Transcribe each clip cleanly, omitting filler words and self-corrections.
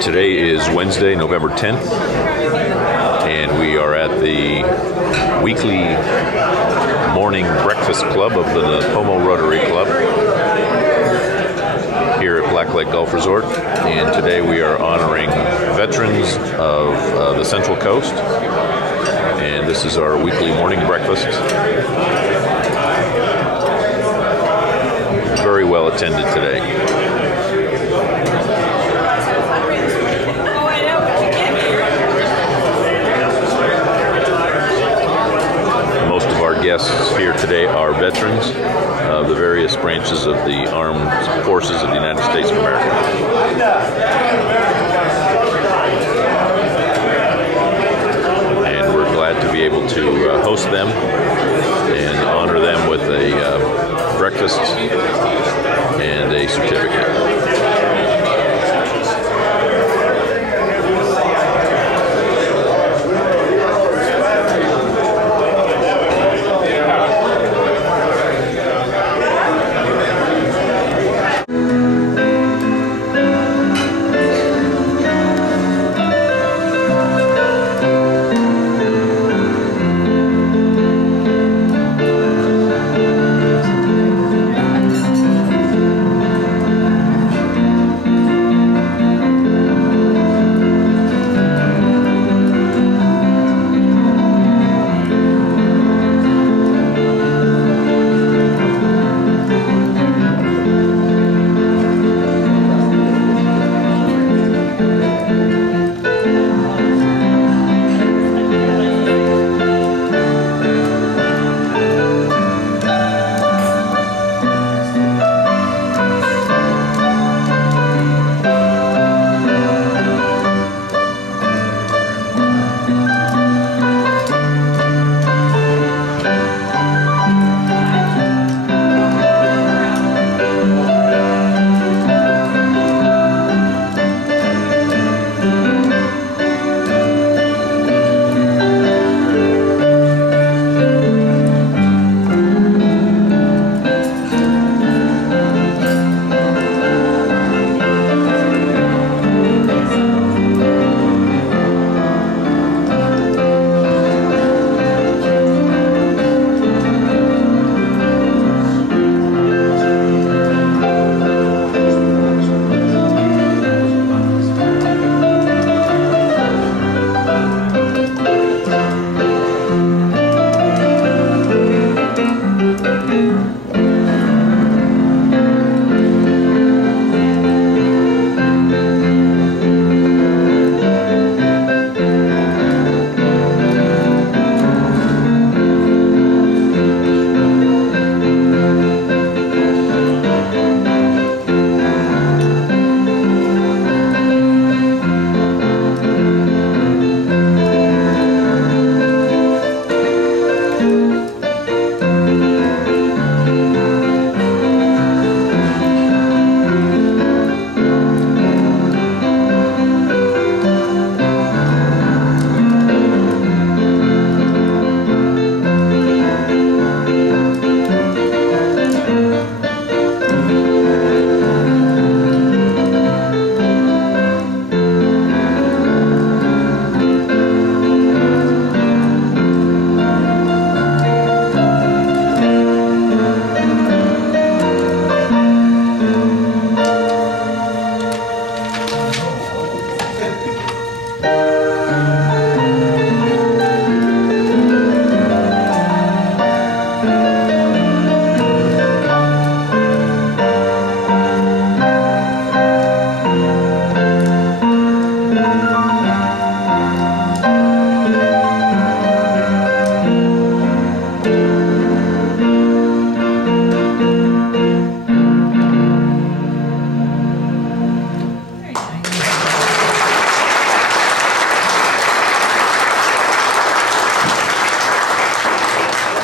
Today is Wednesday, November 10th, and we are at the weekly morning breakfast club of the Nipomo Rotary Club here at Black Lake Golf Resort. And today we are honoring veterans of the Central Coast, and this is our weekly morning breakfast. Very well attended today. Most of our guests here today are veterans of the various branches of the armed forces of the United States of America. And we're glad to be able to host them and honor them with a breakfast and a certificate.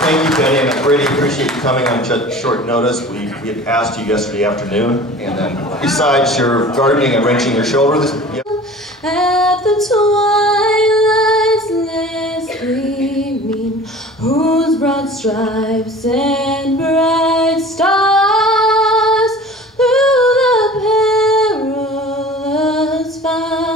Thank you, Penny, and I really appreciate you coming on such short notice. We had asked you yesterday afternoon, and then besides your gardening and wrenching your shoulder, at the twilight's last gleaming, whose broad stripes and bright stars through the perilous fight.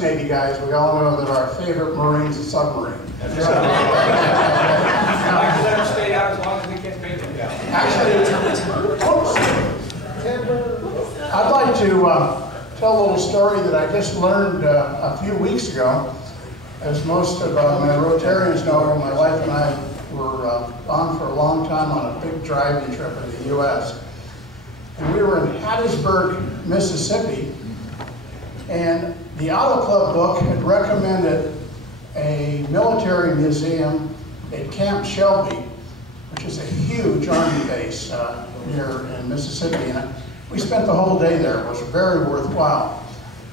us Navy guys, we all know that our favorite Marine's a submarine. I can let them stay out as long as we can make them down. Actually, I'd like to tell a little story that I just learned a few weeks ago. As most of my Rotarians know, my wife and I were gone for a long time on a big driving trip in the U.S. And we were in Hattiesburg, Mississippi, and the Auto Club book had recommended a military museum at Camp Shelby, which is a huge Army base here in Mississippi. And we spent the whole day there. It was very worthwhile.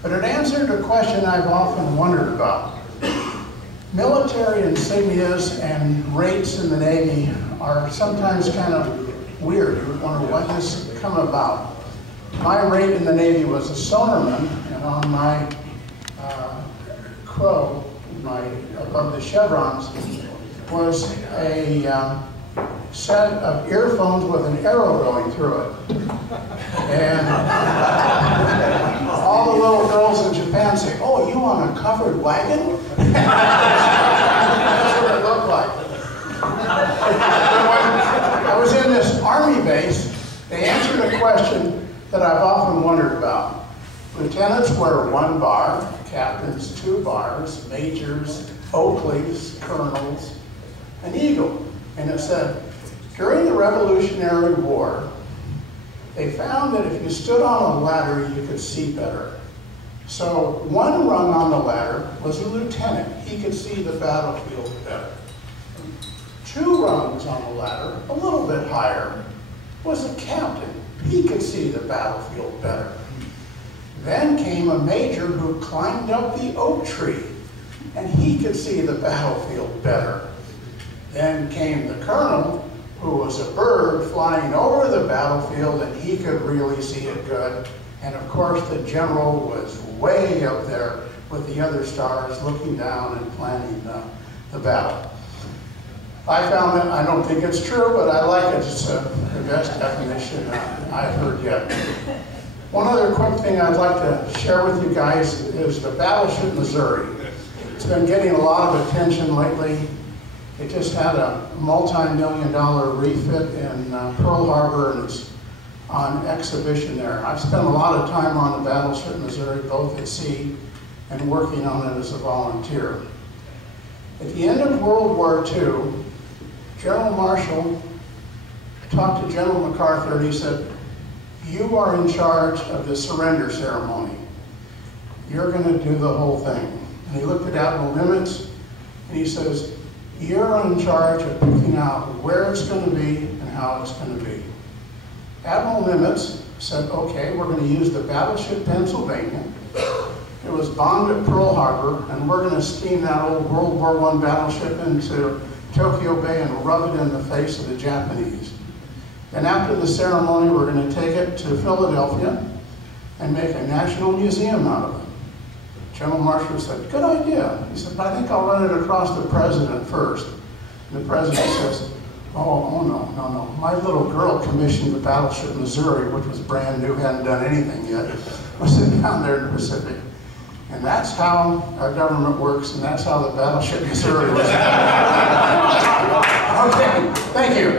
But it answered a question I've often wondered about. Military insignias and rates in the Navy are sometimes kind of weird. You would wonder why this come about. My rate in the Navy was a sonarman, and on my crow, above the chevrons, was a set of earphones with an arrow going through it. And all the little girls in Japan say, "Oh, you on a covered wagon?" That's what it looked like. When I was in this Army base, they answered a question that I've often wondered about. Lieutenants wear 1 bar, captains 2 bars, majors, Oakleys, colonels, an eagle. And it said, during the Revolutionary War, they found that if you stood on a ladder, you could see better. So 1 rung on the ladder was a lieutenant. He could see the battlefield better. 2 rungs on the ladder, a little bit higher, was a captain. He could see the battlefield better. Then came a major who climbed up the oak tree, and he could see the battlefield better. Then came the colonel, who was a bird flying over the battlefield, and he could really see it good. And of course, the general was way up there with the other stars looking down and planning the battle. I found it, I don't think it's true, but I like it. It's the best definition I've heard yet. One other quick thing I'd like to share with you guys is the Battleship Missouri. It's been getting a lot of attention lately. It just had a multi-million-dollar refit in Pearl Harbor, and it's on exhibition there. I've spent a lot of time on the Battleship Missouri, both at sea and working on it as a volunteer. At the end of World War II, General Marshall talked to General MacArthur, and he said, "You are in charge of the surrender ceremony. You're going to do the whole thing." And he looked at Admiral Nimitz, and he says, "You're in charge of picking out where it's going to be and how it's going to be." Admiral Nimitz said, "Okay, we're going to use the battleship Pennsylvania. It was bombed at Pearl Harbor, and we're going to steam that old World War I battleship into Tokyo Bay and rub it in the face of the Japanese. And after the ceremony, we're going to take it to Philadelphia and make a national museum out of it." General Marshall said, "Good idea." He said, "But I think I'll run it across the president first." And the president says, oh no. My little girl commissioned the Battleship Missouri, which was brand new, hadn't done anything yet. Was sitting down there in the Pacific. And that's how our government works, and that's how the Battleship Missouri was. Okay, thank you.